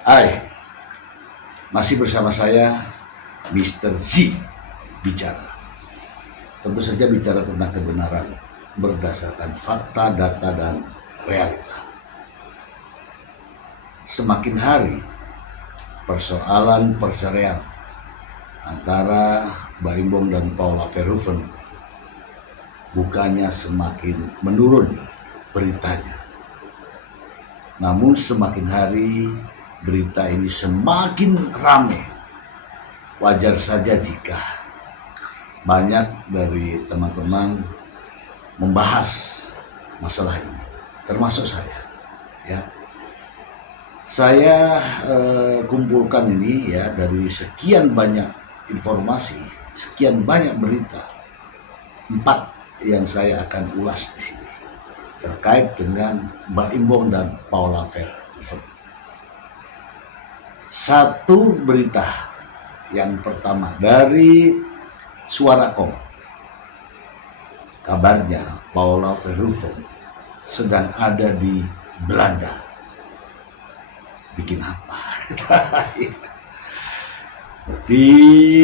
Hai, masih bersama saya Mr. Z bicara. Tentu saja bicara tentang kebenaran berdasarkan fakta, data, dan realita. Semakin hari persoalan perceraian antara Mbak Imbong dan Paula Verhoeven bukannya semakin menurun beritanya. Namun semakin hari berita ini semakin ramai. Wajar saja jika banyak dari teman-teman membahas masalah ini, termasuk saya. Ya, saya kumpulkan ini ya dari sekian banyak informasi, sekian banyak berita. 4 yang saya akan ulas di sini terkait dengan Mbak Imbong dan Paula Verhoeven. Satu berita yang pertama dari Suara.com. Kabarnya Paula Verhoeven sedang ada di Belanda. Bikin apa? Di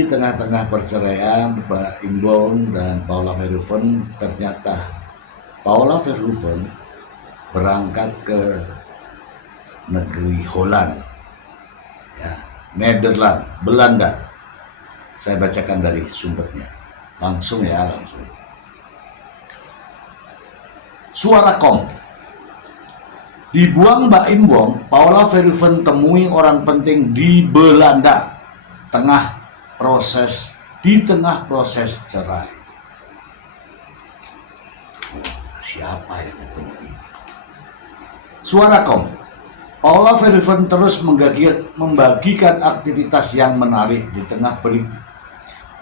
tengah-tengah perceraian Mbak Imbong dan Paula Verhoeven, ternyata Paula Verhoeven berangkat ke negeri Holland, ya, Nederland, Belanda. Saya bacakan dari sumbernya langsung. Suara.com. Dibuang Mbak Imbong, Paula Verhoeven temui orang penting di Belanda di tengah proses cerai. Siapa yang ditemui? Suara.com. Paula Verhoeven terus membagikan aktivitas yang menarik di tengah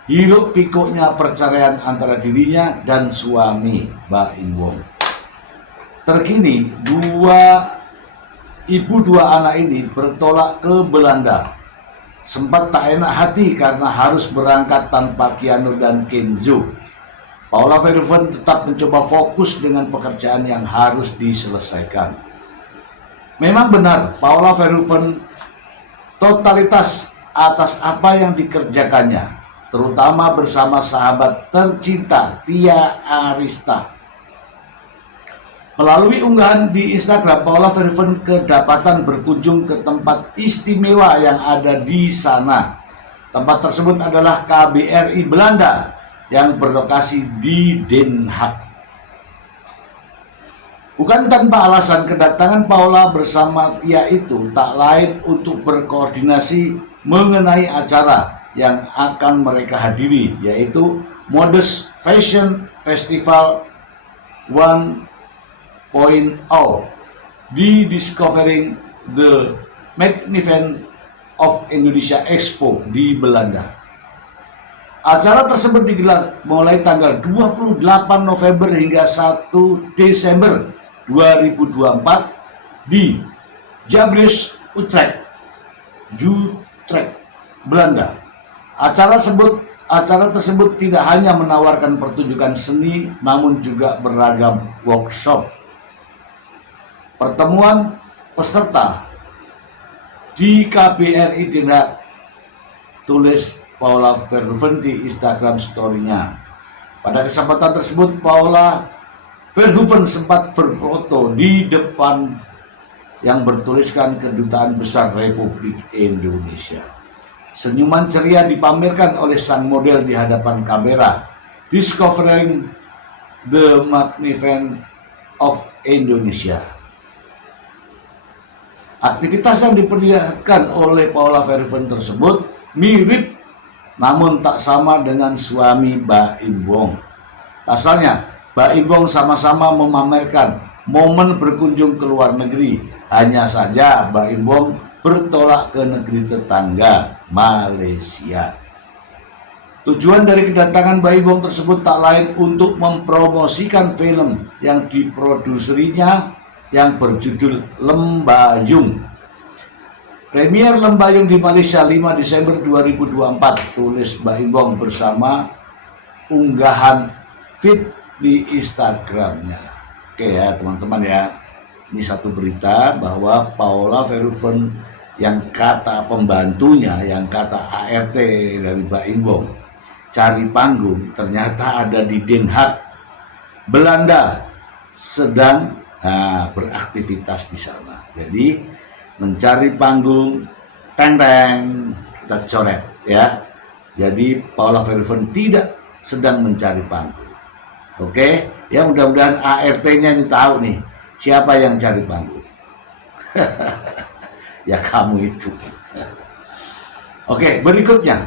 hiruk pikuknya perceraian antara dirinya dan suami Mbak Imbong. Terkini, ibu dua anak ini bertolak ke Belanda. Sempat tak enak hati karena harus berangkat tanpa Keanu dan Kenzo. Paula Verhoeven tetap mencoba fokus dengan pekerjaan yang harus diselesaikan. Memang benar, Paula Verhoeven totalitas atas apa yang dikerjakannya, terutama bersama sahabat tercinta Tia Arista. Melalui unggahan di Instagram, Paula Verhoeven kedapatan berkunjung ke tempat istimewa yang ada di sana. Tempat tersebut adalah KBRI Belanda yang berlokasi di Den Haag. Bukan tanpa alasan, kedatangan Paula bersama Tia itu tak lain untuk berkoordinasi mengenai acara yang akan mereka hadiri, yaitu Modest Fashion Festival 1.0 di Discovering the Magnificence of Indonesia Expo di Belanda. Acara tersebut digelar mulai tanggal 28 November hingga 1 Desember 2024 di Jabrus, Utrecht, Belanda. Acara tersebut tidak hanya menawarkan pertunjukan seni, namun juga beragam workshop. Pertemuan peserta di KBRI Den Haag, tulis Paula Verhoeven di Instagram story-nya. Pada kesempatan tersebut, Paula Verhoeven sempat berfoto di depan yang bertuliskan Kedutaan Besar Republik Indonesia. Senyuman ceria dipamerkan oleh sang model di hadapan kamera, Discovering the Magnificence of Indonesia. Aktivitas yang diperlihatkan oleh Paula Verhoeven tersebut mirip namun tak sama dengan suami Mbak Imbong. Pasalnya, Mbak Imbong sama-sama memamerkan momen berkunjung ke luar negeri. Hanya saja Mbak Imbong bertolak ke negeri tetangga, Malaysia. Tujuan dari kedatangan Mbak Imbong tersebut tak lain untuk mempromosikan film yang diproduserinya yang berjudul Lembayung. Premier Lembayung di Malaysia 5 Desember 2024, tulis Mbak Imbong bersama unggahan feed di Instagramnya. Oke ya teman-teman ya, ini satu berita bahwa Paula Verhoeven yang kata pembantunya, yang kata ART dari Mbak Imbong, cari panggung, ternyata ada di Den Haag, Belanda, sedang beraktivitas di sana. Jadi mencari panggung, teng-teng, kita coret ya. Jadi Paula Verhoeven tidak sedang mencari panggung. Oke, ya mudah-mudahan ART-nya ini tahu nih siapa yang cari panggung. Ya kamu itu. Oke, berikutnya.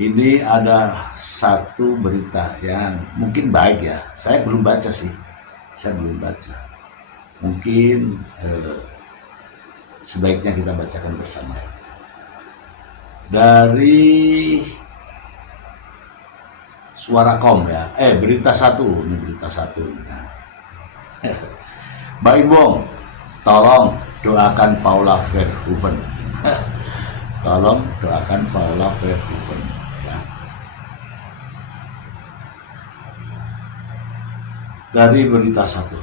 Ini ada satu berita yang mungkin baik ya. Saya belum baca sih. Saya belum baca. Mungkin sebaiknya kita bacakan bersama. Dari Suara.com ya. Berita satu. Ini berita satu. Mbak Imbong, tolong doakan Paula Verhoeven. Tolong doakan Paula Verhoeven ya. Dari berita satu.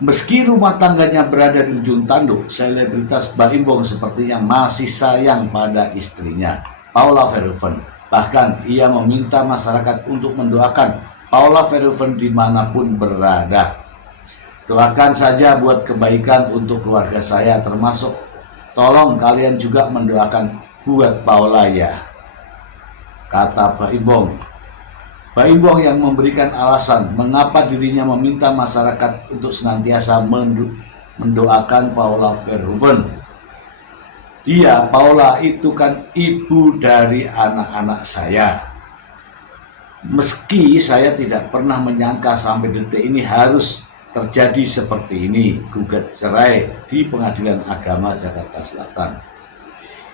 Meski rumah tangganya berada di ujung tanduk, selebritas Mbak Imbong sepertinya masih sayang pada istrinya, Paula Verhoeven. Bahkan ia meminta masyarakat untuk mendoakan Paula Verhoeven dimanapun berada. Doakan saja buat kebaikan untuk keluarga saya, termasuk tolong kalian juga mendoakan buat Paula ya, kata Mbak Imbong. Mbak Imbong yang memberikan alasan mengapa dirinya meminta masyarakat untuk senantiasa mendoakan Paula Verhoeven. Paula itu kan ibu dari anak-anak saya. Meski saya tidak pernah menyangka sampai detik ini harus terjadi seperti ini, gugat cerai di Pengadilan Agama Jakarta Selatan.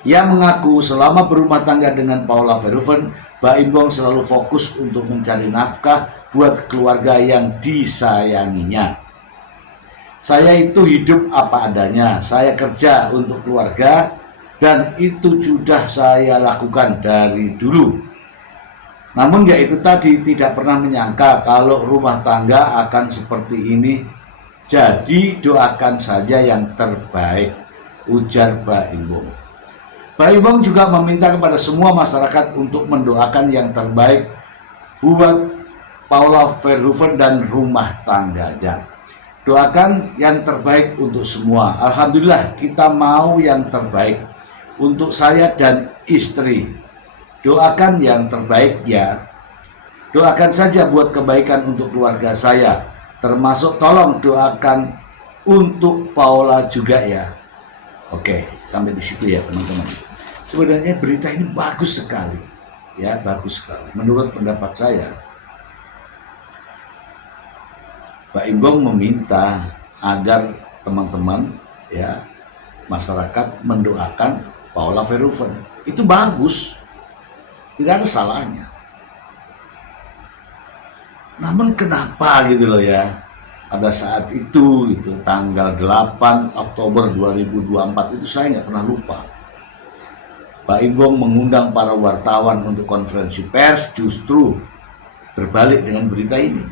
Ia mengaku selama berumah tangga dengan Paula Verhoeven, Mbak Imbong selalu fokus untuk mencari nafkah buat keluarga yang disayanginya. Saya itu hidup apa adanya, saya kerja untuk keluarga dan itu sudah saya lakukan dari dulu. Namun ya itu tadi, tidak pernah menyangka kalau rumah tangga akan seperti ini. Jadi doakan saja yang terbaik, ujar Mbak Imbong. Mbak Imbong juga meminta kepada semua masyarakat untuk mendoakan yang terbaik buat Paula Verhoeven dan rumah tangganya. Doakan yang terbaik untuk semua. Alhamdulillah kita mau yang terbaik untuk saya dan istri. Doakan yang terbaik ya. Doakan saja buat kebaikan untuk keluarga saya. Termasuk tolong doakan untuk Paula juga ya. Oke, sampai di situ ya teman-teman. Sebenarnya berita ini bagus sekali. Ya, bagus sekali. Menurut pendapat saya, Mbak Imbong meminta agar teman-teman ya, masyarakat mendoakan Paula Verhoeven. Itu bagus. Tidak ada salahnya. Namun kenapa gitu loh ya, pada saat itu gitu, tanggal 8 Oktober 2024 itu saya nggak pernah lupa. Mbak Imbong mengundang para wartawan untuk konferensi pers, justru berbalik dengan berita ini.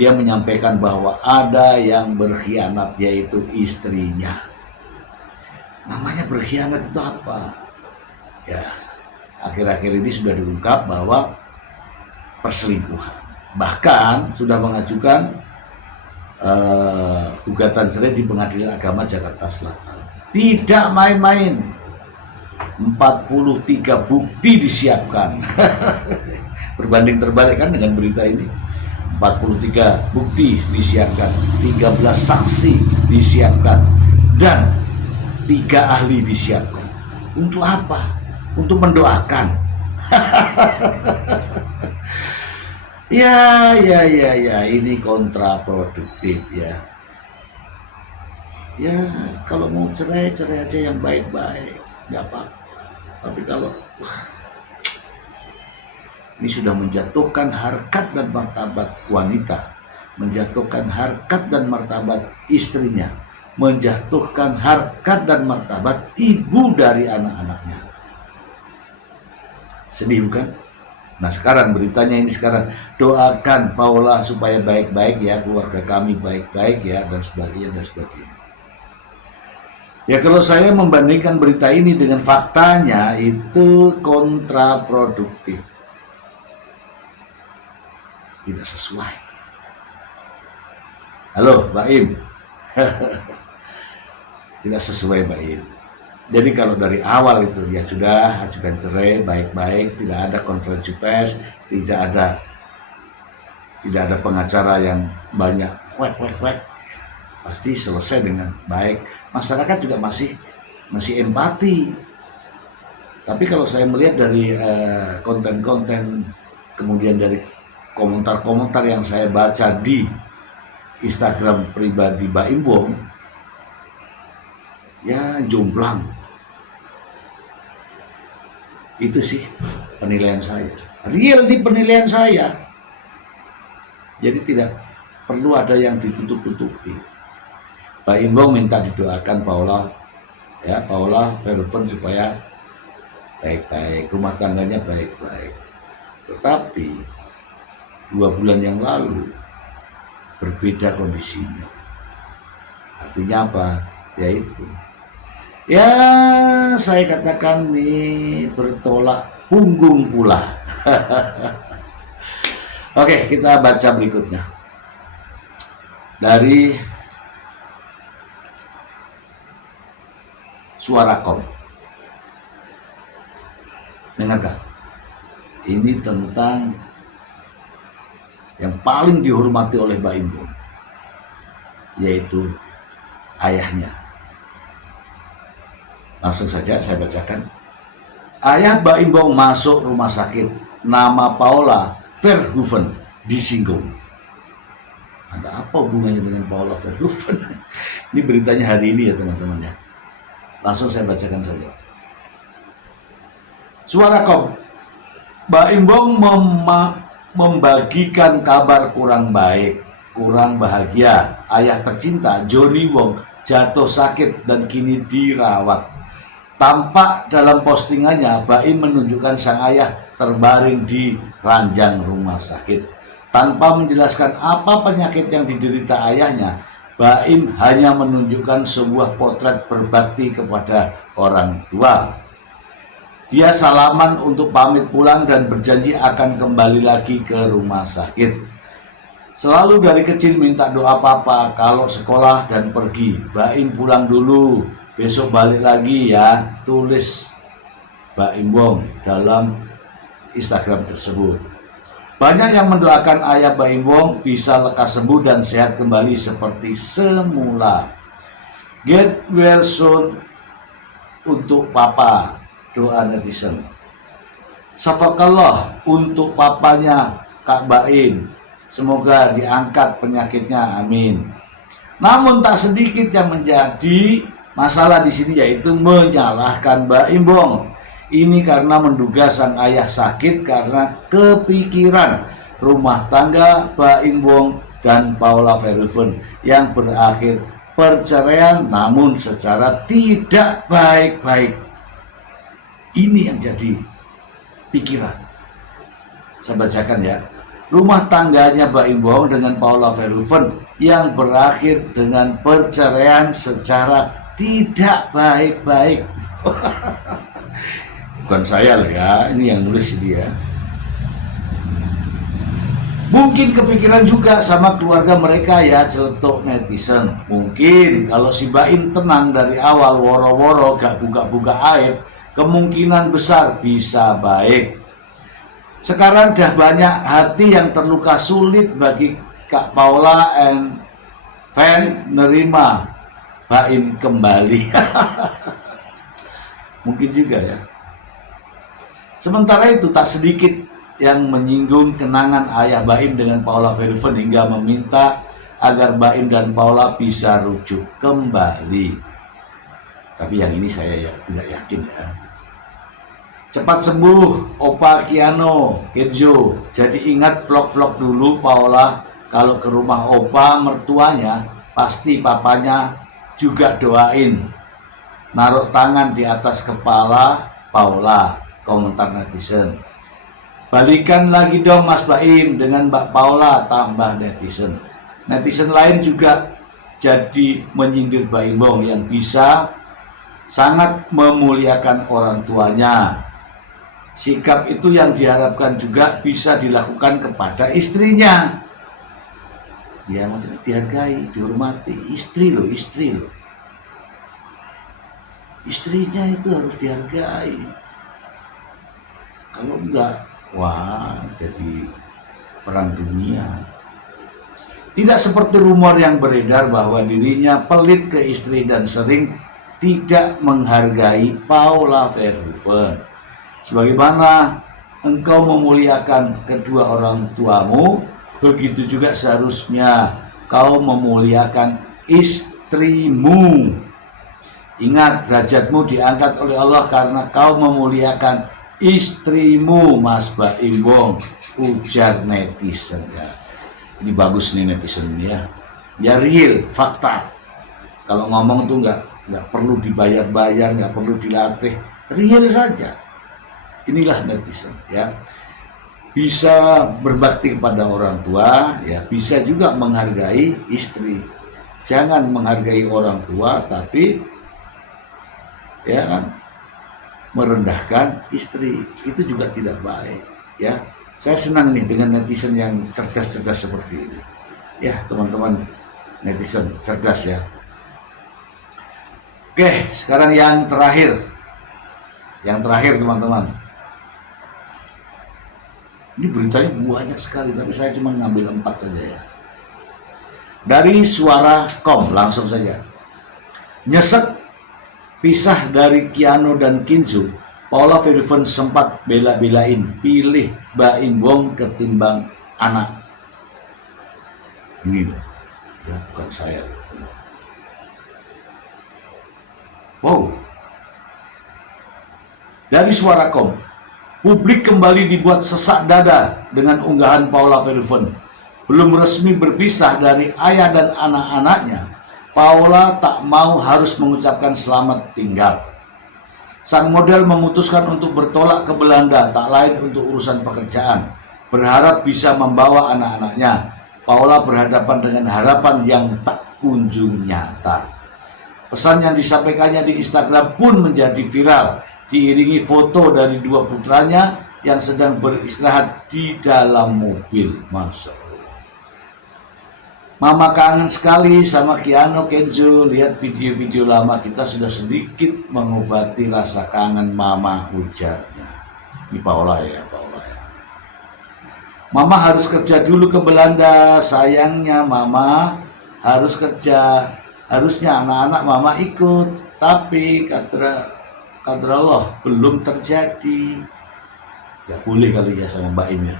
Dia menyampaikan bahwa ada yang berkhianat, yaitu istrinya. Namanya berkhianat itu apa? Ya, akhir-akhir ini sudah diungkap bahwa perselingkuhan. Bahkan sudah mengajukan gugatan cerai di Pengadilan Agama Jakarta Selatan. Tidak main-main. 43 bukti disiapkan. Berbanding terbalik kan dengan berita ini. 43 bukti disiapkan, 13 saksi disiapkan, dan 3 ahli disiapkan. Untuk apa? Untuk mendoakan. Ya, ini kontraproduktif ya. Ya, kalau mau cerai aja yang baik-baik, nggak apa-apa. Tapi kalau ini sudah menjatuhkan harkat dan martabat wanita, menjatuhkan harkat dan martabat istrinya, menjatuhkan harkat dan martabat ibu dari anak-anaknya. Sedih bukan? Nah sekarang beritanya ini sekarang, doakan Paula supaya baik-baik ya, keluarga kami baik-baik ya, dan sebagainya dan sebagainya. Ya kalau saya membandingkan berita ini dengan faktanya itu kontraproduktif, tidak sesuai. Halo Mbak Im. Tidak sesuai Mbak Im. Jadi kalau dari awal itu ya sudah ajukan cerai baik-baik, tidak ada konferensi pers, tidak ada pengacara yang banyak kuek, pasti selesai dengan baik. Masyarakat juga masih empati. Tapi kalau saya melihat dari konten-konten, kemudian dari komentar-komentar yang saya baca di Instagram pribadi Mbak Im Wong, ya jomplang. Itu sih penilaian saya, real di penilaian saya. Jadi tidak perlu ada yang ditutup-tutupi. Mbak Im Wong minta didoakan Paula Verhoeven supaya baik-baik, rumah tangganya baik-baik. Tetapi 2 bulan yang lalu berbeda kondisinya. Artinya apa? Yaitu ya saya katakan nih bertolak punggung pula. Oke, kita baca berikutnya dari Suara.com. Dengarkan, ini tentang yang paling dihormati oleh Mbak Im Wong, yaitu ayahnya. Langsung saja saya bacakan. Ayah Mbak Im Wong masuk rumah sakit, nama Paula Verhoeven disinggung. Ada apa hubungannya dengan Paula Verhoeven? Ini beritanya hari ini ya teman-teman ya. Langsung saya bacakan saja. Suara.com. Mbak Im Wong membagikan kabar kurang baik, kurang bahagia. Ayah tercinta Johnny Wong jatuh sakit dan kini dirawat. Tampak dalam postingannya, Mbak Im menunjukkan sang ayah terbaring di ranjang rumah sakit. Tanpa menjelaskan apa penyakit yang diderita ayahnya, Mbak Im hanya menunjukkan sebuah potret berbakti kepada orang tua. Dia salaman untuk pamit pulang dan berjanji akan kembali lagi ke rumah sakit. Selalu dari kecil minta doa papa kalau sekolah dan pergi. Mbak Im pulang dulu, besok balik lagi ya, tulis Mbak Im Wong dalam Instagram tersebut. Banyak yang mendoakan ayah Mbak Im Wong bisa lekas sembuh dan sehat kembali seperti semula. Get well soon untuk papa, doa netizen. Syafakallah untuk papanya Kak Mbak Im, semoga diangkat penyakitnya, amin. Namun tak sedikit yang menjadi masalah di sini, yaitu menyalahkan Mbak Im Wong. Ini karena menduga sang ayah sakit karena kepikiran rumah tangga Mbak Im Wong dan Paula Verhoeven yang berakhir perceraian namun secara tidak baik-baik. Ini yang jadi pikiran. Saya bacakan ya. Rumah tangganya Mbak Im Wong dengan Paula Verhoeven yang berakhir dengan perceraian secara tidak baik-baik. Bukan saya loh ya, ini yang nulis dia. Mungkin kepikiran juga sama keluarga mereka ya, celetuk netizen. Mungkin kalau si Mbak Im tenang dari awal, woro-woro gak buka-buka aib, kemungkinan besar bisa baik. Sekarang dah banyak hati yang terluka, sulit bagi Kak Paula and fan nerima Mbak Im kembali. Mungkin juga ya. Sementara itu tak sedikit yang menyinggung kenangan ayah Mbak Im dengan Paula Verhoeven hingga meminta agar Mbak Im dan Paula bisa rujuk kembali. Tapi yang ini saya tidak yakin ya. Cepat sembuh Opa Kiano Kenzo. Jadi ingat vlog-vlog dulu Paula. Kalau ke rumah Opa mertuanya, pasti papanya juga doain. Naruh tangan di atas kepala Paula. Komentar netizen. Balikan lagi dong Mas Baim dengan Mbak Paula, tambah netizen. Netizen lain juga jadi menyindir Mbak Imbong yang bisa sangat memuliakan orang tuanya. Sikap itu yang diharapkan juga bisa dilakukan kepada istrinya. Ya maksudnya dihargai, dihormati. Istri loh. Istrinya itu harus dihargai. Kalau enggak, wah jadi perang dunia. Tidak seperti rumor yang beredar bahwa dirinya pelit ke istri dan sering tidak menghargai Paula Verhoeven. Sebagaimana engkau memuliakan kedua orang tuamu, begitu juga seharusnya kau memuliakan istrimu. Ingat, derajatmu diangkat oleh Allah karena kau memuliakan istrimu, Mas Baim Wong, ujar netizen ya. Ini bagus nih netizen ya. Ya real, fakta. Kalau ngomong tuh nggak perlu dibayar-bayar, nggak perlu dilatih, real saja. Inilah netizen ya. Bisa berbakti kepada orang tua, ya bisa juga menghargai istri. Jangan menghargai orang tua tapi ya kan merendahkan istri, itu juga tidak baik ya. Saya senang nih dengan netizen yang cerdas-cerdas seperti ini ya, teman-teman netizen cerdas ya. Oke, sekarang yang terakhir teman-teman, ini beritanya banyak sekali tapi saya cuma ngambil 4 saja ya. Dari Suara.com langsung saja. Nyesek pisah dari Keanu dan Kinzo, Paula Verhoeven sempat bela-belain pilih Baim Wong ketimbang anak. Ini loh, ya bukan saya. Wow. Dari Suara.com, publik kembali dibuat sesak dada dengan unggahan Paula Verhoeven. Belum resmi berpisah dari ayah dan anak-anaknya, Paula tak mau harus mengucapkan selamat tinggal. Sang model memutuskan untuk bertolak ke Belanda, tak lain untuk urusan pekerjaan. Berharap bisa membawa anak-anaknya. Paula berhadapan dengan harapan yang tak kunjung nyata. Pesan yang disampaikannya di Instagram pun menjadi viral, diiringi foto dari 2 putranya yang sedang beristirahat di dalam mobil. Masya Allah. Mama kangen sekali sama Keanu, Kenzo. Lihat video-video lama kita sudah sedikit mengobati rasa kangen mama, ujarnya. Ini Paula ya. Mama harus kerja dulu ke Belanda. Sayangnya mama harus kerja. Harusnya anak-anak mama ikut. Tapi kata Allah belum terjadi. Gak boleh kali ya sama Mbak Im ya.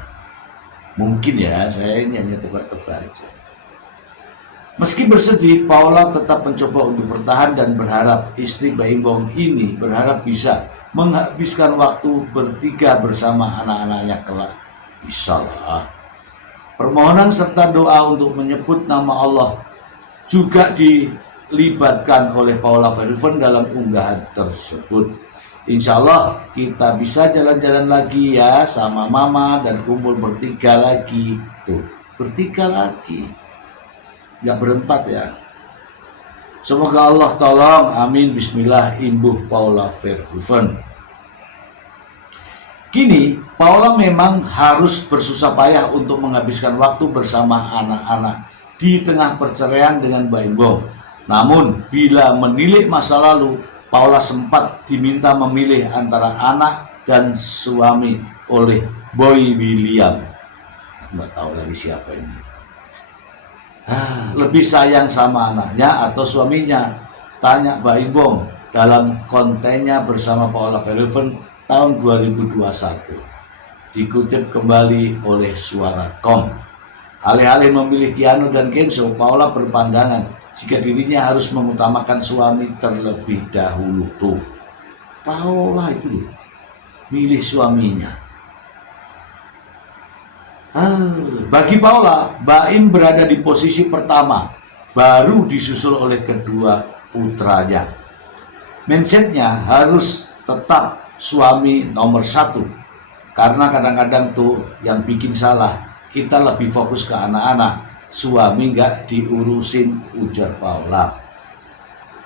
Mungkin ya, saya ini hanya tebak-tebak aja. Meski bersedih, Paula tetap mencoba untuk bertahan dan berharap istri Baim Wong ini berharap bisa menghabiskan waktu bertiga bersama anak-anaknya kelak. Insyaallah. Permohonan serta doa untuk menyebut nama Allah juga dilibatkan oleh Paula Verhoeven dalam unggahan tersebut. Insya Allah kita bisa jalan-jalan lagi ya sama mama dan kumpul bertiga lagi. Tuh, bertiga lagi. Nggak berempat ya. Semoga Allah tolong, amin, bismillah, imbuh Paula Verhoeven. Kini, Paula memang harus bersusah payah untuk menghabiskan waktu bersama anak-anak di tengah perceraian dengan Baim Wong. Namun, bila menilik masa lalu, Paula sempat diminta memilih antara anak dan suami oleh Boy William. Nggak tahu lagi siapa ini. Lebih sayang sama anaknya atau suaminya? Tanya Baim Wong dalam kontennya bersama Paula Verhoeven tahun 2021. Dikutip kembali oleh Suara.com. Alih-alih memilih Keanu dan Kenzo, Paula berpandangan jika dirinya harus mengutamakan suami terlebih dahulu. Tuh, Paula itu milih suaminya. Bagi Paula, Baim berada di posisi pertama, baru disusul oleh kedua putranya. Mindsetnya harus tetap suami nomor 1. Karena kadang-kadang tuh yang bikin salah, kita lebih fokus ke anak-anak. Suami nggak diurusin, ujar Paula.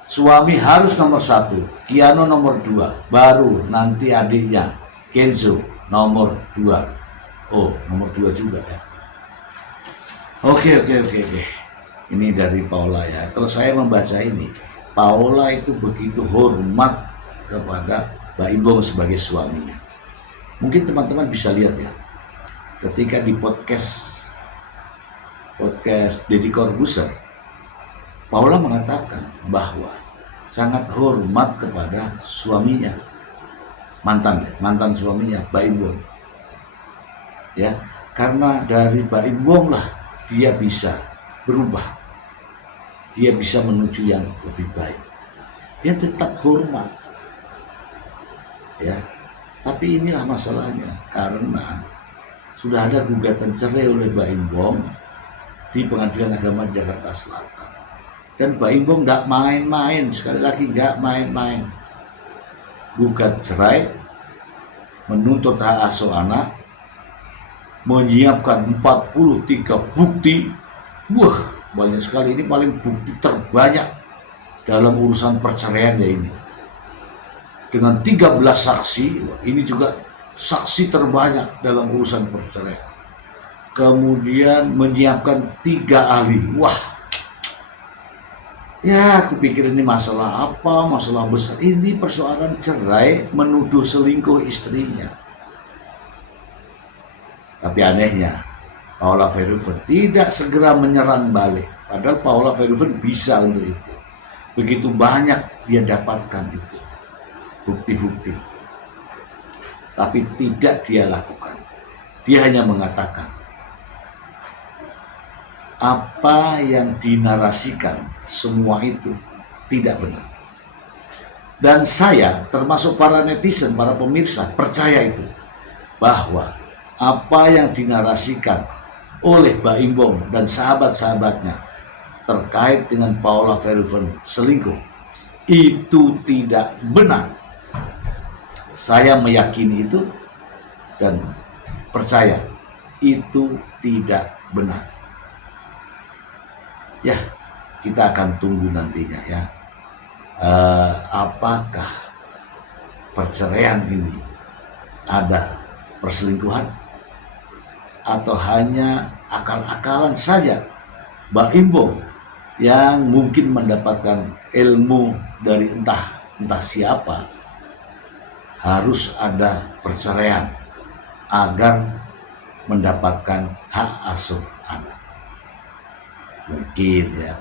Suami harus nomor 1, Keanu nomor 2, baru nanti adiknya, Kenzo nomor 2. Oh, nomor 2 juga ya. Oke. Ini dari Paula ya. Kalau saya membaca ini, Paula itu begitu hormat kepada Mbak Imbong sebagai suaminya. Mungkin teman-teman bisa lihat ya, ketika di podcast Deddy Corbuzier, Paula mengatakan bahwa sangat hormat kepada suaminya, mantan suaminya, Mbak Imbong. Ya, karena dari Mbak Imbong lah dia bisa berubah, dia bisa menuju yang lebih baik. Dia tetap hormat, ya. Tapi inilah masalahnya, karena sudah ada gugatan cerai oleh Mbak Imbong di Pengadilan Agama Jakarta Selatan. Dan Mbak Imbong nggak main-main, sekali lagi nggak main-main. Gugat cerai, menuntut hak asuh anak, menyiapkan 43 bukti. Wah, banyak sekali, ini paling bukti terbanyak dalam urusan perceraian ya ini. Dengan 13 saksi, ini juga saksi terbanyak dalam urusan perceraian. Kemudian menyiapkan 3 ahli. Wah, ya aku pikir ini masalah apa, masalah besar. Ini persoalan cerai, menuduh selingkuh istrinya. Tapi anehnya, Paula Verhoeven tidak segera menyerang balik. Padahal Paula Verhoeven bisa untuk itu. Begitu banyak dia dapatkan itu, bukti-bukti. Tapi tidak dia lakukan. Dia hanya mengatakan, apa yang dinarasikan semua itu tidak benar. Dan saya, termasuk para netizen, para pemirsa, percaya itu, bahwa apa yang dinarasikan oleh Mbak Imbong dan sahabat-sahabatnya terkait dengan Paula Verhoeven selingkuh itu tidak benar. Saya meyakini itu dan percaya itu tidak benar. Ya, kita akan tunggu nantinya ya. Apakah perceraian ini ada perselingkuhan atau hanya akal-akalan saja Mbak Imbong yang mungkin mendapatkan ilmu dari entah siapa, harus ada perceraian agar mendapatkan hak asuh anak. Mungkin ya.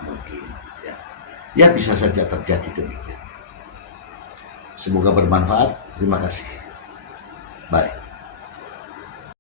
Ya bisa saja terjadi demikian. Semoga bermanfaat. Terima kasih. Bye.